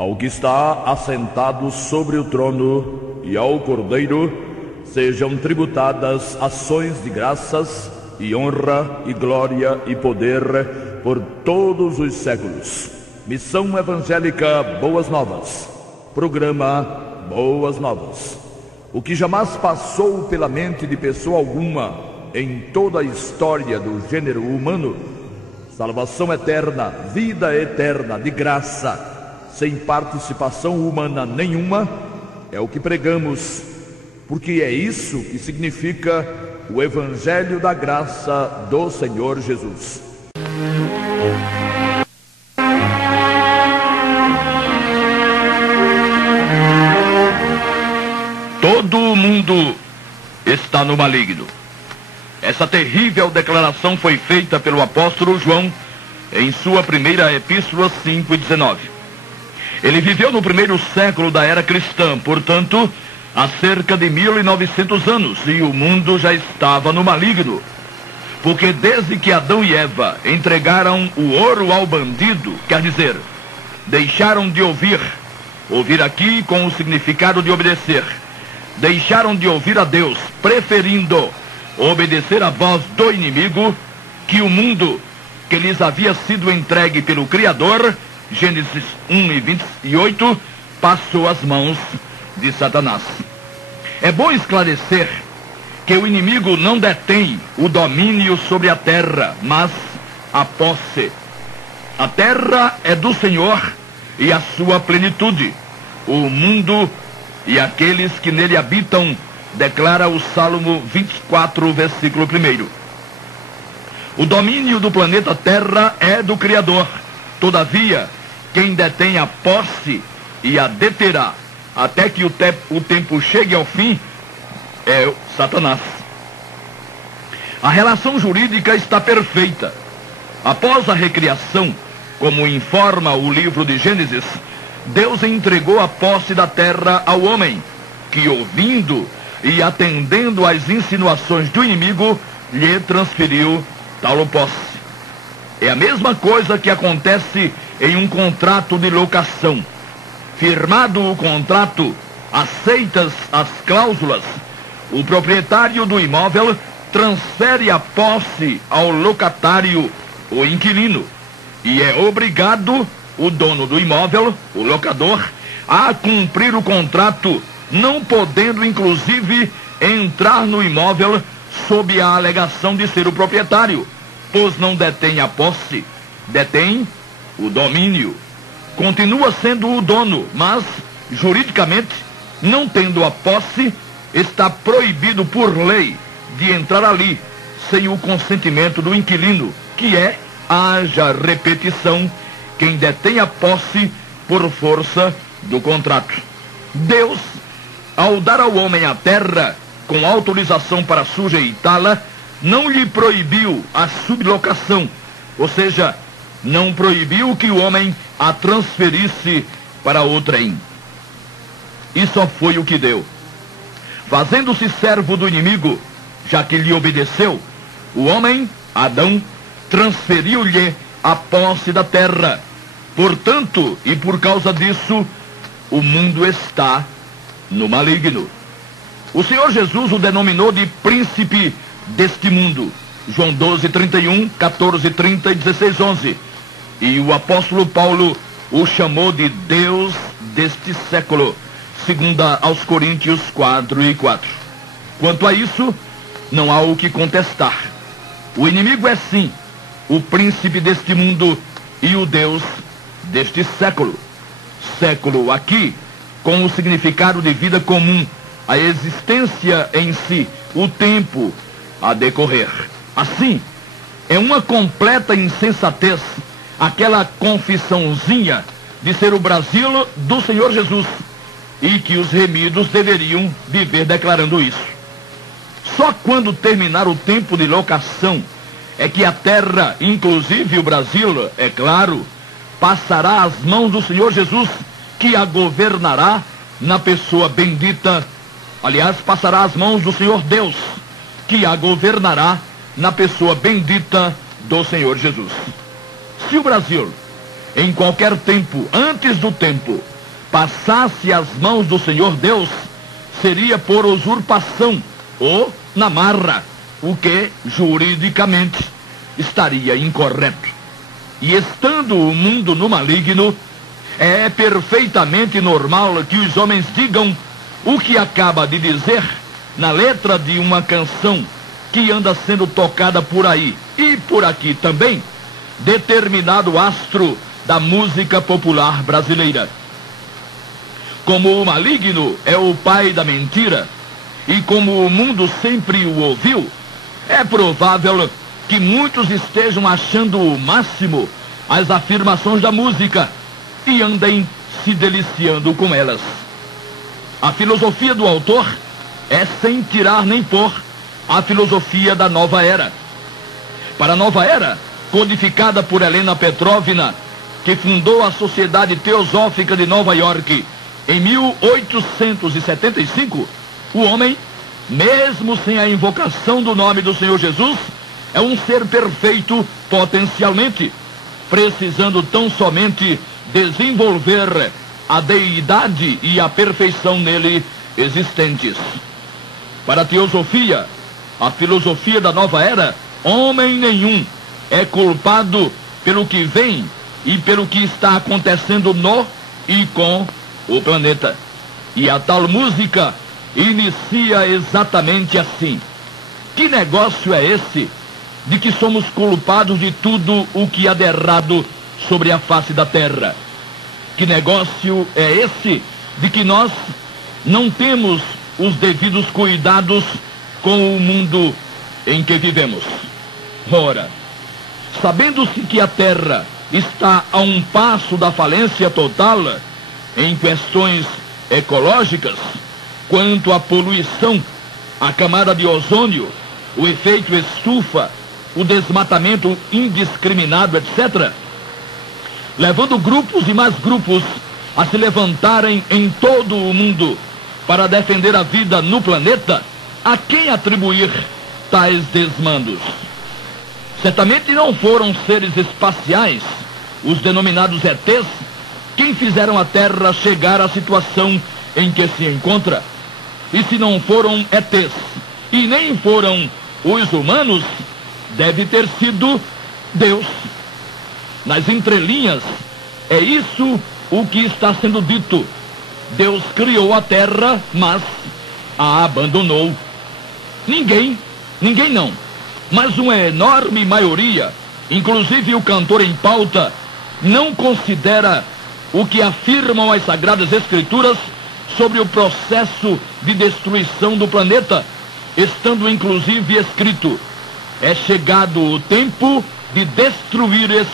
Ao que está assentado sobre o trono e ao Cordeiro sejam tributadas ações de graças e honra e glória e poder por todos os séculos. Missão Evangélica Boas Novas. Programa Boas Novas. O que jamais passou pela mente de pessoa alguma em toda a história do gênero humano, salvação eterna, vida eterna de graça, sem participação humana nenhuma, é o que pregamos, porque é isso que significa o Evangelho da Graça do Senhor Jesus. Todo o mundo está no maligno. Essa terrível declaração foi feita pelo apóstolo João em sua primeira epístola 5:19. Ele viveu no primeiro século da era cristã, portanto, há cerca de 1900 anos, e o mundo já estava no maligno. Porque desde que Adão e Eva entregaram o ouro ao bandido, quer dizer, deixaram de ouvir aqui com o significado de obedecer, deixaram de ouvir a Deus, preferindo obedecer à voz do inimigo, que o mundo que lhes havia sido entregue pelo Criador, Gênesis 1:28, passou às mãos de Satanás. É bom esclarecer que o inimigo não detém o domínio sobre a terra, mas a posse. A terra é do Senhor e a sua plenitude. O mundo e aqueles que nele habitam, declara o Salmo 24, versículo 1. O domínio do planeta Terra é do Criador. Todavia, quem detém a posse e a deterá até que o tempo chegue ao fim é Satanás. A relação jurídica está perfeita. Após a recriação, como informa o livro de Gênesis, Deus entregou a posse da terra ao homem, que, ouvindo e atendendo às insinuações do inimigo, lhe transferiu tal posse. É a mesma coisa que acontece em um contrato de locação. Firmado o contrato, aceitas as cláusulas, o proprietário do imóvel transfere a posse ao locatário, o inquilino, e é obrigado o dono do imóvel, o locador, a cumprir o contrato, não podendo inclusive entrar no imóvel sob a alegação de ser o proprietário, pois não detém a posse, detém o domínio. Continua sendo o dono, mas, juridicamente, não tendo a posse, está proibido por lei de entrar ali sem o consentimento do inquilino, que é, haja repetição, quem detém a posse por força do contrato. Deus, ao dar ao homem a terra, com autorização para sujeitá-la, não lhe proibiu a sublocação, ou seja, não proibiu que o homem a transferisse para outrem. E só foi o que deu. Fazendo-se servo do inimigo, já que lhe obedeceu, o homem, Adão, transferiu-lhe a posse da terra. Portanto, e por causa disso, o mundo está no maligno. O Senhor Jesus o denominou de príncipe deste mundo. João 12:31, 14:30 e 16:11. E o apóstolo Paulo o chamou de Deus deste século, segundo aos Coríntios 4:4. Quanto a isso, não há o que contestar. O inimigo é sim o príncipe deste mundo e o Deus deste século. Século aqui, com o significado de vida comum, a existência em si, o tempo a decorrer. Assim, é uma completa insensatez aquela confissãozinha de ser o Brasil do Senhor Jesus, e que os remidos deveriam viver declarando isso. Só quando terminar o tempo de locação é que a terra, inclusive o Brasil, é claro, passará às mãos do Senhor Jesus, que a governará na pessoa bendita. Aliás, passará às mãos do Senhor Deus, que a governará na pessoa bendita do Senhor Jesus. Se o Brasil, em qualquer tempo, antes do tempo, passasse às mãos do Senhor Deus, seria por usurpação ou na marra, o que juridicamente estaria incorreto. E estando o mundo no maligno, é perfeitamente normal que os homens digam o que acaba de dizer na letra de uma canção que anda sendo tocada por aí e por aqui também, determinado astro da música popular brasileira. Como o maligno é o pai da mentira, e como o mundo sempre o ouviu, é provável que muitos estejam achando o máximo as afirmações da música e andem se deliciando com elas. A filosofia do autor é, sem tirar nem pôr, a filosofia da nova era. Para a nova era, codificada por Helena Petrovna, que fundou a Sociedade Teosófica de Nova York em 1875, o homem, mesmo sem a invocação do nome do Senhor Jesus, é um ser perfeito potencialmente, precisando tão somente desenvolver a deidade e a perfeição nele existentes. Para a teosofia, a filosofia da nova era, homem nenhum é culpado pelo que vem e pelo que está acontecendo no e com o planeta. E a tal música inicia exatamente assim: que negócio é esse de que somos culpados de tudo o que há de errado sobre a face da terra? Que negócio é esse de que nós não temos os devidos cuidados com o mundo em que vivemos? Ora, sabendo-se que a terra está a um passo da falência total em questões ecológicas, quanto à poluição, a camada de ozônio, o efeito estufa, o desmatamento indiscriminado, etc., levando grupos e mais grupos a se levantarem em todo o mundo para defender a vida no planeta, a quem atribuir tais desmandos? Certamente não foram seres espaciais, os denominados ETs, quem fizeram a Terra chegar à situação em que se encontra. E se não foram ETs, e nem foram os humanos, deve ter sido Deus. Nas entrelinhas, é isso o que está sendo dito. Deus criou a terra, mas a abandonou. Ninguém não, mas uma enorme maioria, inclusive o cantor em pauta, não considera o que afirmam as Sagradas Escrituras sobre o processo de destruição do planeta, estando inclusive escrito: é chegado o tempo de destruíres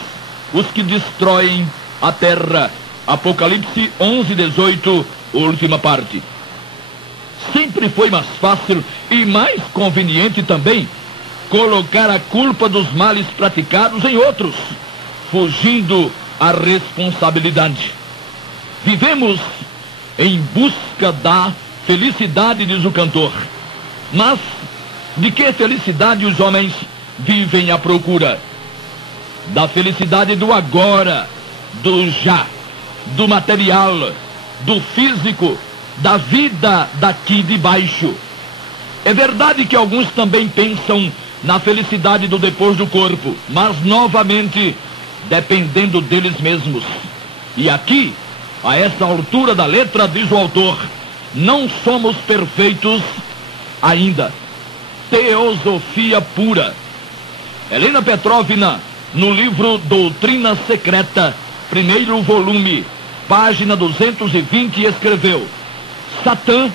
os que destroem a terra. Apocalipse 11:18, última parte. Sempre foi mais fácil e mais conveniente também colocar a culpa dos males praticados em outros, fugindo à responsabilidade. Vivemos em busca da felicidade, diz o cantor. Mas de que felicidade os homens vivem à procura? Da felicidade do agora, do já, do material, do físico, da vida daqui de baixo. É verdade que alguns também pensam na felicidade do depois do corpo, mas novamente dependendo deles mesmos. E aqui, a essa altura da letra, diz o autor, não somos perfeitos ainda. Teosofia pura. Helena Petrovna, no livro Doutrina Secreta, primeiro volume, página 220, escreveu: Satã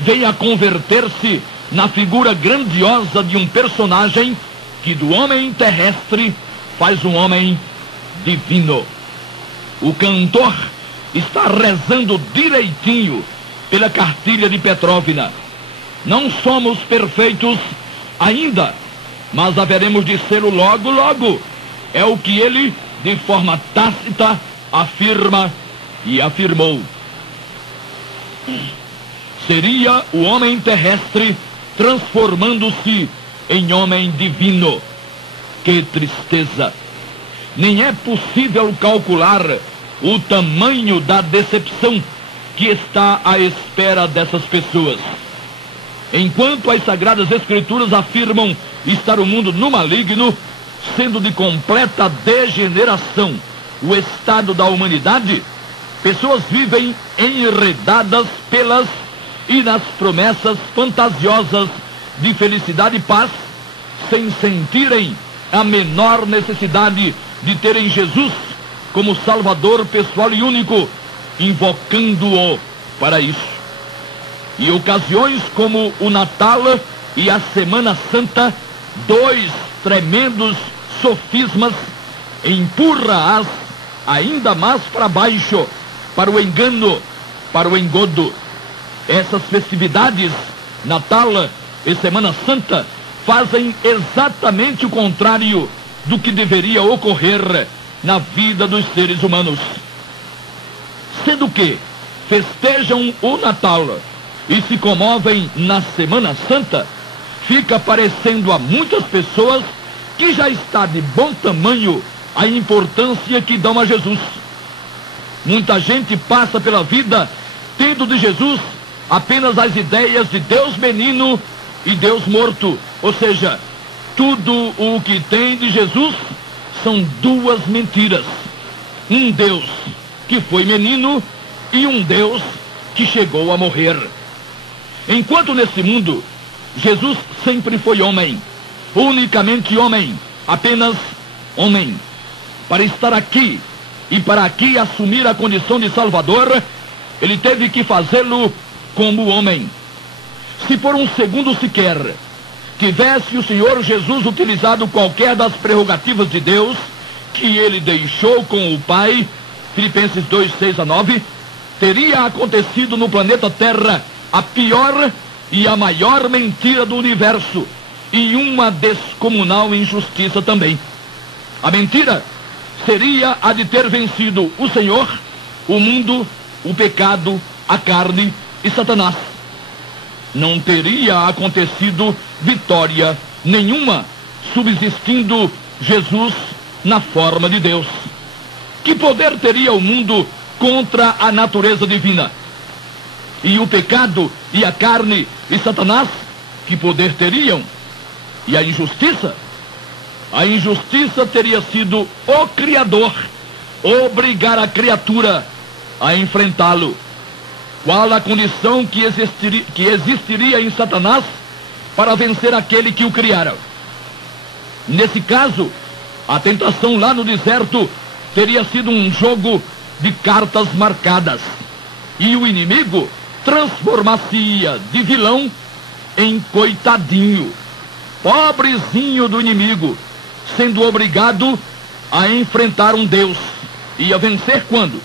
veio a converter-se na figura grandiosa de um personagem que do homem terrestre faz um homem divino. O cantor está rezando direitinho pela cartilha de Petrovna. Não somos perfeitos ainda, mas haveremos de ser logo, logo. É o que ele, de forma tácita, afirma e afirmou. Seria o homem terrestre transformando-se em homem divino. Que tristeza! Nem é possível calcular o tamanho da decepção que está à espera dessas pessoas. Enquanto as Sagradas Escrituras afirmam estar o mundo no maligno, sendo de completa degeneração o estado da humanidade, pessoas vivem enredadas pelas e nas promessas fantasiosas de felicidade e paz, sem sentirem a menor necessidade de terem Jesus como Salvador pessoal e único, invocando-o para isso. E ocasiões como o Natal e a Semana Santa, dois tremendos sofismas, empurra-as ainda mais para baixo, para o engano, para o engodo. Essas festividades, Natal e Semana Santa, fazem exatamente o contrário do que deveria ocorrer na vida dos seres humanos. Sendo que festejam o Natal e se comovem na Semana Santa, fica parecendo a muitas pessoas que já está de bom tamanho a importância que dão a Jesus. Muita gente passa pela vida tendo de Jesus apenas as ideias de Deus menino e Deus morto, ou seja, tudo o que tem de Jesus são duas mentiras. Um Deus que foi menino e um Deus que chegou a morrer. Enquanto nesse mundo, Jesus sempre foi homem, unicamente homem, apenas homem. Para estar aqui e para aqui assumir a condição de Salvador, ele teve que fazê-lo como homem. Se por um segundo sequer tivesse o Senhor Jesus utilizado qualquer das prerrogativas de Deus que ele deixou com o Pai, Filipenses 2, 6 a 9, teria acontecido no planeta Terra a pior e a maior mentira do universo e uma descomunal injustiça também. A mentira seria a de ter vencido o Senhor, o mundo, o pecado, a carne e Satanás. Não teria acontecido vitória nenhuma, subsistindo Jesus na forma de Deus. Que poder teria o mundo contra a natureza divina? E o pecado e a carne e Satanás, que poder teriam? E a injustiça? A injustiça teria sido o Criador obrigar a criatura a enfrentá-lo. Qual a condição que existiria em Satanás para vencer aquele que o criara? Nesse caso, a tentação lá no deserto teria sido um jogo de cartas marcadas. E o inimigo transformar-se-ia de vilão em coitadinho, pobrezinho do inimigo, sendo obrigado a enfrentar um Deus. E a vencer quando?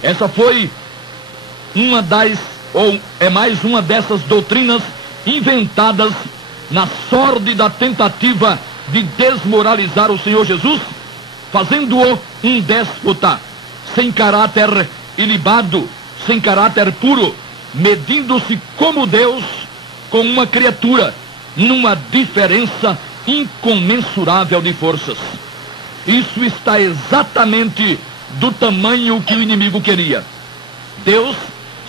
Essa foi mais uma dessas doutrinas inventadas na sórdida tentativa de desmoralizar o Senhor Jesus, fazendo-o um déspota, sem caráter ilibado, sem caráter puro, medindo-se como Deus com uma criatura, numa diferença incomensurável de forças. Isso está exatamente do tamanho que o inimigo queria. Deus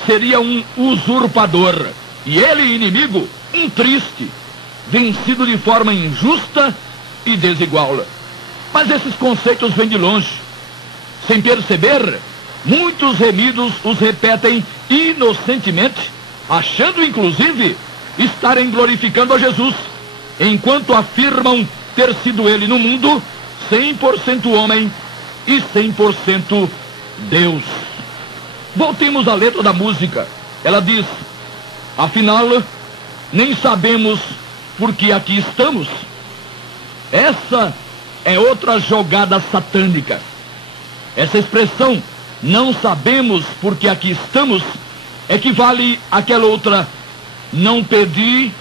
seria um usurpador e ele, inimigo, um triste, vencido de forma injusta e desigual. Mas esses conceitos vêm de longe. Sem perceber, muitos remidos os repetem inocentemente, achando inclusive estarem glorificando a Jesus, enquanto afirmam ter sido ele no mundo 100% homem e 100% Deus. Voltemos à letra da música. Ela diz: afinal, nem sabemos por que aqui estamos. Essa é outra jogada satânica. Essa expressão, não sabemos por que aqui estamos, equivale àquela outra, não pedi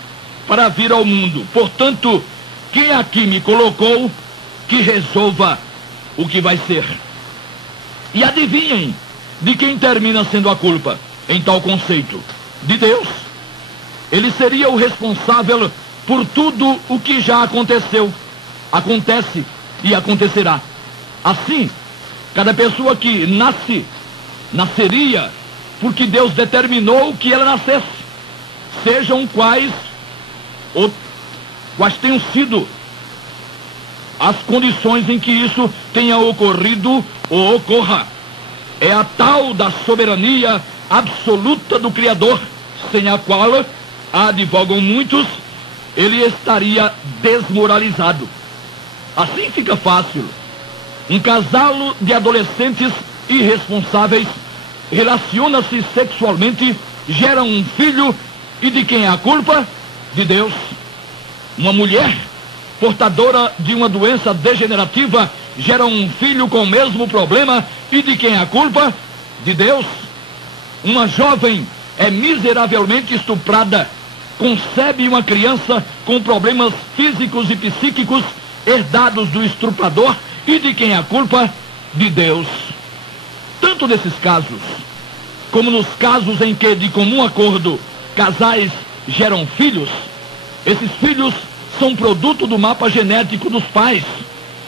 para vir ao mundo. Portanto, quem aqui me colocou, que resolva o que vai ser. E adivinhem de quem termina sendo a culpa em tal conceito? De Deus. Ele seria o responsável por tudo o que já aconteceu, acontece e acontecerá. Assim, Cada pessoa que nasceria porque Deus determinou que ela nascesse, sejam quais tenham sido as condições em que isso tenha ocorrido ou ocorra. É a tal da soberania absoluta do Criador, sem a qual, advogam muitos, ele estaria desmoralizado. Assim fica fácil. Um casal de adolescentes irresponsáveis relaciona-se sexualmente, gera um filho, e de quem é a culpa? De Deus. Uma mulher portadora de uma doença degenerativa gera um filho com o mesmo problema, e de quem é a culpa? De Deus. Uma jovem é miseravelmente estuprada, concebe uma criança com problemas físicos e psíquicos herdados do estuprador, e de quem é a culpa? De Deus. Tanto nesses casos, como nos casos em que, de comum acordo, casais geram filhos, esses filhos são produto do mapa genético dos pais,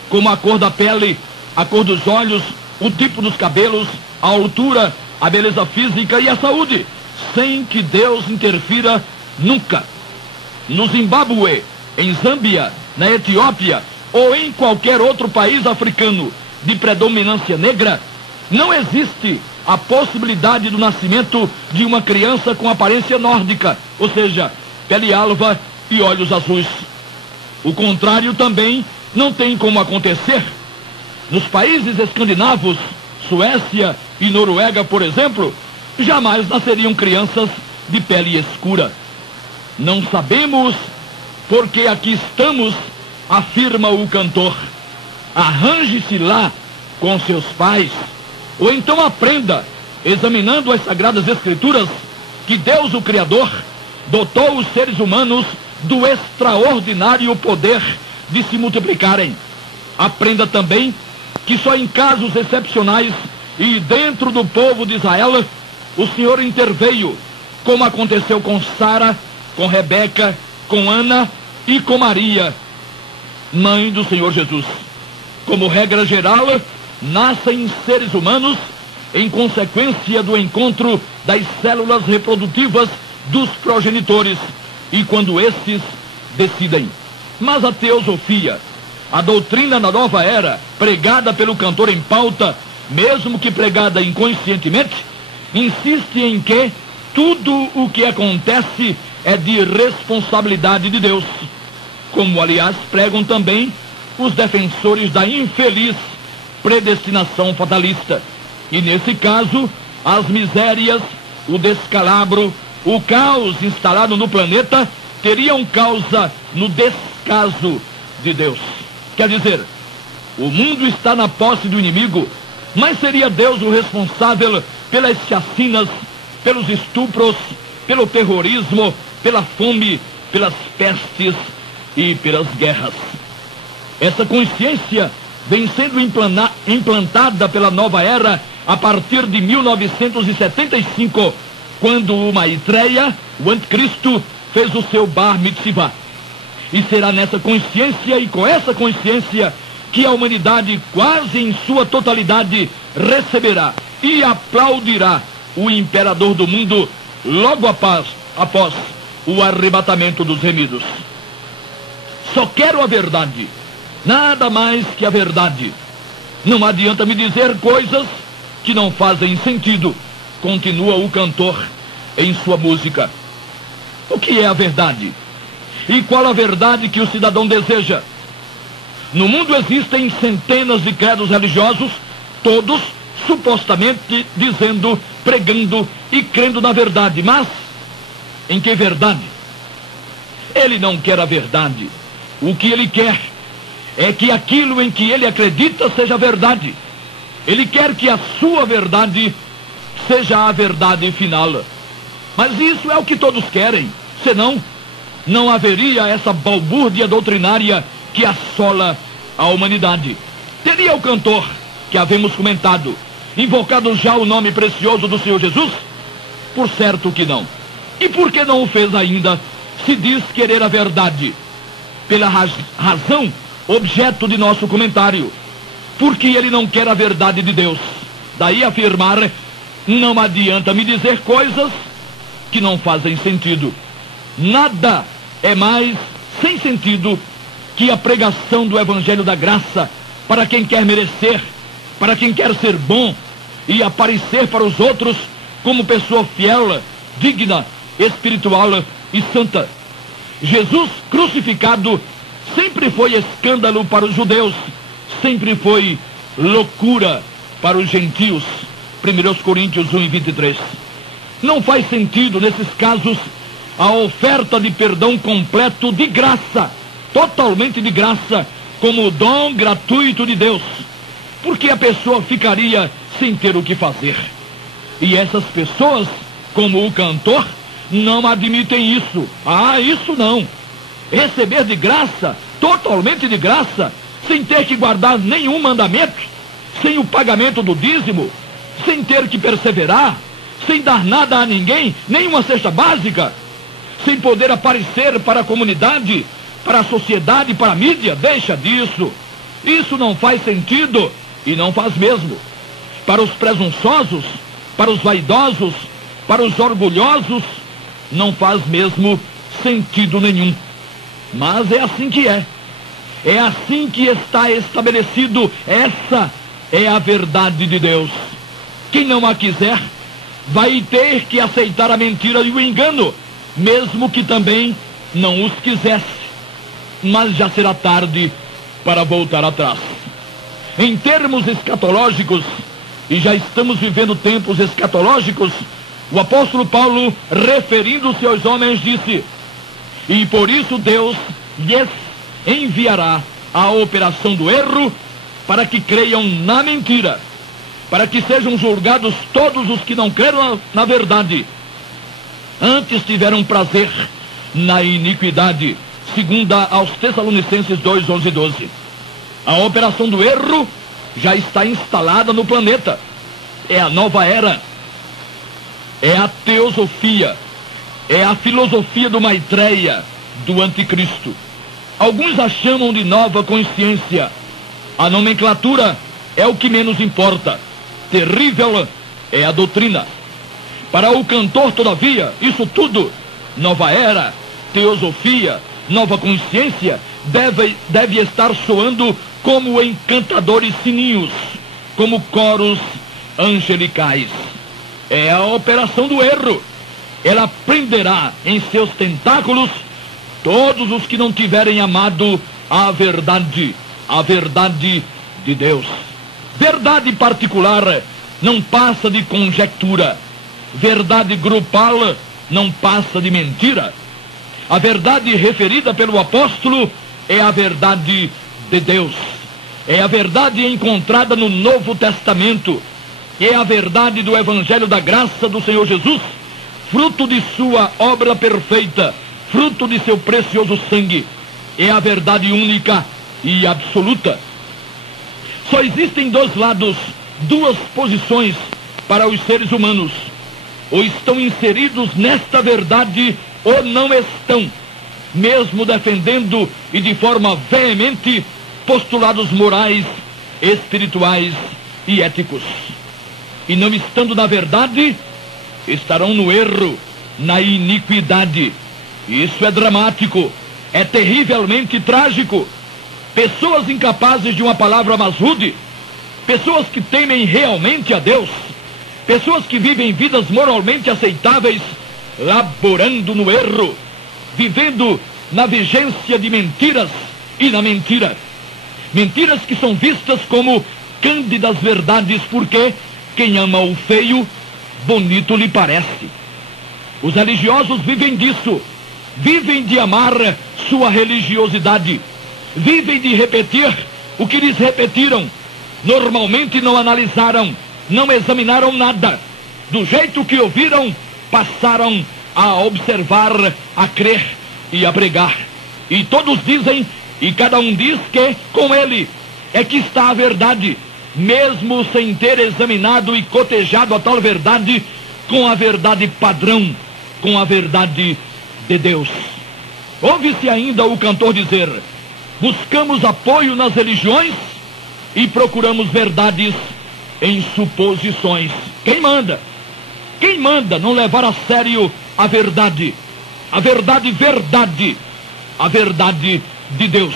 como a cor da pele, a cor dos olhos, o tipo dos cabelos, a altura, a beleza física e a saúde, sem que Deus interfira nunca. No Zimbábue, em Zâmbia, na Etiópia ou em qualquer outro país africano de predominância negra, não existe a possibilidade do nascimento de uma criança com aparência nórdica, ou seja, pele alva e olhos azuis. O contrário também não tem como acontecer. Nos países escandinavos, Suécia e Noruega, por exemplo, jamais nasceriam crianças de pele escura. Não sabemos porque aqui estamos, afirma o cantor. Arranje-se lá com seus pais, ou então aprenda, examinando as Sagradas Escrituras, que Deus, o Criador, dotou os seres humanos do extraordinário poder de se multiplicarem. Aprenda também que só em casos excepcionais e dentro do povo de Israel, o Senhor interveio, como aconteceu com Sara, com Rebeca, com Ana e com Maria, mãe do Senhor Jesus. Como regra geral, nascem seres humanos em consequência do encontro das células reprodutivas dos progenitores, e quando estes decidem. Mas a teosofia, a doutrina da nova era, pregada pelo cantor em pauta, mesmo que pregada inconscientemente, insiste em que tudo o que acontece é de responsabilidade de Deus, como aliás pregam também os defensores da infeliz predestinação fatalista. E nesse caso, as misérias, o descalabro, o caos instalado no planeta teriam causa no descaso de Deus. Quer dizer, o mundo está na posse do inimigo, mas seria Deus o responsável pelas chacinas, pelos estupros, pelo terrorismo, pela fome, pelas pestes e pelas guerras. Essa consciência vem sendo implantada pela nova era a partir de 1975, quando o Maitreya, o anticristo, fez o seu Bar Mitzvah. E será nessa consciência e com essa consciência que a humanidade, quase em sua totalidade, receberá e aplaudirá o imperador do mundo logo após o arrebatamento dos remidos. Só quero a verdade, nada mais que a verdade. Não adianta me dizer coisas que não fazem sentido, continua o cantor em sua música. O que é a verdade? E qual a verdade que o cidadão deseja? No mundo existem centenas de credos religiosos, todos supostamente dizendo, pregando e crendo na verdade. Mas em que verdade? Ele não quer a verdade. O que ele quer é que aquilo em que ele acredita seja verdade. Ele quer que a sua verdade seja a verdade final. Mas isso é o que todos querem. Senão, não haveria essa balbúrdia doutrinária que assola a humanidade. Teria o cantor, que havemos comentado, invocado já o nome precioso do Senhor Jesus? Por certo que não. E por que não o fez ainda, se diz querer a verdade? Pela razão objeto de nosso comentário. porque ele não quer a verdade de Deus. Daí afirmar: não adianta me dizer coisas que não fazem sentido. Nada é mais sem sentido que a pregação do Evangelho da Graça para quem quer merecer, para quem quer ser bom e aparecer para os outros como pessoa fiel, digna, espiritual e santa. Jesus crucificado sempre foi escândalo para os judeus, sempre foi loucura para os gentios. 1 Coríntios 1:23. Não faz sentido, nesses casos, a oferta de perdão completo de graça, totalmente de graça, como dom gratuito de Deus, porque a pessoa ficaria sem ter o que fazer. E essas pessoas, como o cantor, não admitem isso. Isso não. Receber de graça, totalmente de graça, sem ter que guardar nenhum mandamento, sem o pagamento do dízimo, sem ter que perseverar, sem dar nada a ninguém, nenhuma cesta básica, sem poder aparecer para a comunidade, para a sociedade, para a mídia. Deixa disso. Isso não faz sentido, e não faz mesmo. Para os presunçosos, para os vaidosos, para os orgulhosos, não faz mesmo sentido nenhum. Mas é assim que é. É assim que está estabelecido. Essa é a verdade de Deus. Quem não a quiser, vai ter que aceitar a mentira e o engano, mesmo que também não os quisesse. Mas já será tarde para voltar atrás. Em termos escatológicos, e já estamos vivendo tempos escatológicos, o apóstolo Paulo, referindo-se aos homens, disse: e por isso Deus lhes enviará a operação do erro, para que creiam na mentira, para que sejam julgados todos os que não creram na verdade. Antes tiveram prazer na iniquidade, segunda aos Tessalonicenses 2, 11 e 12. A operação do erro já está instalada no planeta. É a nova era. É a teosofia. É a filosofia do Maitreya, do anticristo. Alguns a chamam de nova consciência. A nomenclatura é o que menos importa. Terrível é a doutrina. Para o cantor, todavia, isso tudo, nova era, teosofia, nova consciência, deve estar soando como encantadores sininhos, como coros angelicais. É a operação do erro. Ela prenderá em seus tentáculos todos os que não tiverem amado a verdade de Deus. Verdade particular não passa de conjectura. Verdade grupal não passa de mentira. A verdade referida pelo apóstolo é a verdade de Deus. É a verdade encontrada no Novo Testamento. É a verdade do Evangelho da Graça do Senhor Jesus, fruto de sua obra perfeita, fruto de seu precioso sangue. É a verdade única e absoluta. Só existem dois lados, duas posições para os seres humanos. Ou estão inseridos nesta verdade, ou não estão, mesmo defendendo e de forma veemente postulados morais, espirituais e éticos. E não estando na verdade, estarão no erro, na iniquidade. Isso é dramático, é terrivelmente trágico. Pessoas incapazes de uma palavra mais rude, pessoas que temem realmente a Deus, pessoas que vivem vidas moralmente aceitáveis, laborando no erro, vivendo na vigência de mentiras e na mentira. Mentiras que são vistas como cândidas verdades, porque quem ama o feio, bonito lhe parece. Os religiosos vivem disso, vivem de amar sua religiosidade, vivem de repetir o que lhes repetiram. Normalmente não analisaram, não examinaram nada. Do jeito que ouviram, passaram a observar, a crer e a pregar. E todos dizem, e cada um diz que com ele é que está a verdade, mesmo sem ter examinado e cotejado a tal verdade com a verdade padrão, com a verdade de Deus. Ouve-se ainda o cantor dizer: buscamos apoio nas religiões, e procuramos verdades em suposições. Quem manda? Quem manda não levar a sério a verdade? A verdade, verdade. A verdade de Deus.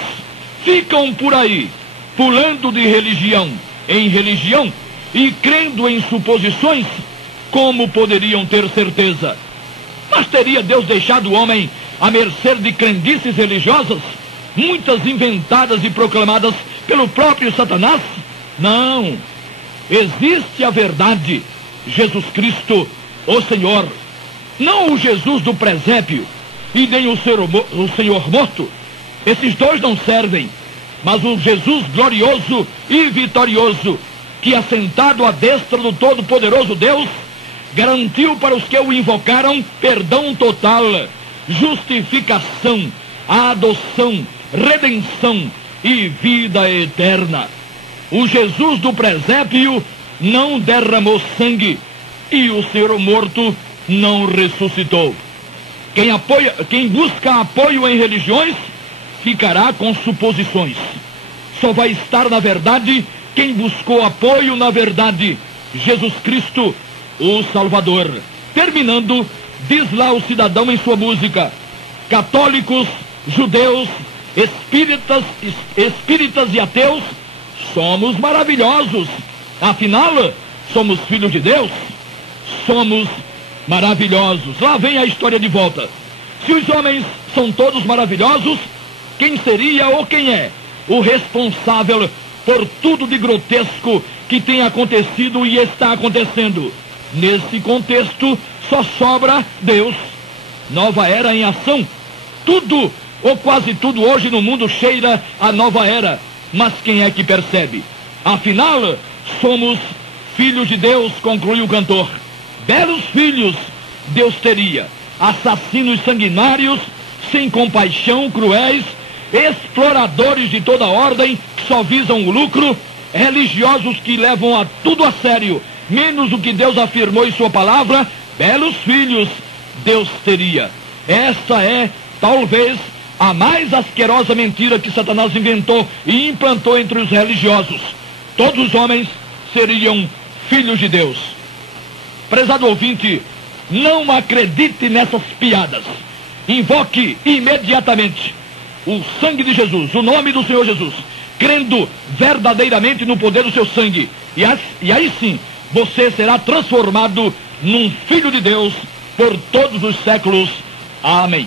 Ficam por aí, pulando de religião em religião e crendo em suposições. Como poderiam ter certeza? Mas teria Deus deixado o homem à mercê de crendices religiosas, muitas inventadas e proclamadas pelo próprio Satanás? Não. Existe a verdade, Jesus Cristo, o Senhor. Não o Jesus do presépio e nem o Senhor morto. Esses dois não servem, mas o Jesus glorioso e vitorioso, que assentado à destra do Todo-Poderoso Deus, garantiu para os que o invocaram perdão total, justificação, adoção, redenção e vida eterna. O Jesus do presépio não derramou sangue e o Senhor morto não ressuscitou. Quem busca apoio em religiões ficará com suposições. Só vai estar na verdade quem buscou apoio na verdade, Jesus Cristo, o Salvador. Terminando, diz lá o cidadão em sua música: católicos, judeus, espíritas e ateus, somos maravilhosos. Afinal, somos filhos de Deus. Somos maravilhosos. Lá vem a história de volta. Se os homens são todos maravilhosos, quem seria ou quem é o responsável por tudo de grotesco que tem acontecido e está acontecendo? Nesse contexto, só sobra Deus. Nova era em ação. Tudo, ou quase tudo hoje no mundo cheira a nova era. Mas quem é que percebe? Afinal, somos filhos de Deus, conclui o cantor. Belos filhos Deus teria. Assassinos sanguinários, sem compaixão, cruéis, exploradores de toda ordem, que só visam o lucro, religiosos que levam tudo a sério, menos o que Deus afirmou em sua palavra. Belos filhos Deus teria. Esta é, talvez, a mais asquerosa mentira que Satanás inventou e implantou entre os religiosos. Todos os homens seriam filhos de Deus. Prezado ouvinte, não acredite nessas piadas. Invoque imediatamente o sangue de Jesus, o nome do Senhor Jesus, crendo verdadeiramente no poder do seu sangue. E aí sim, você será transformado num filho de Deus por todos os séculos. Amém.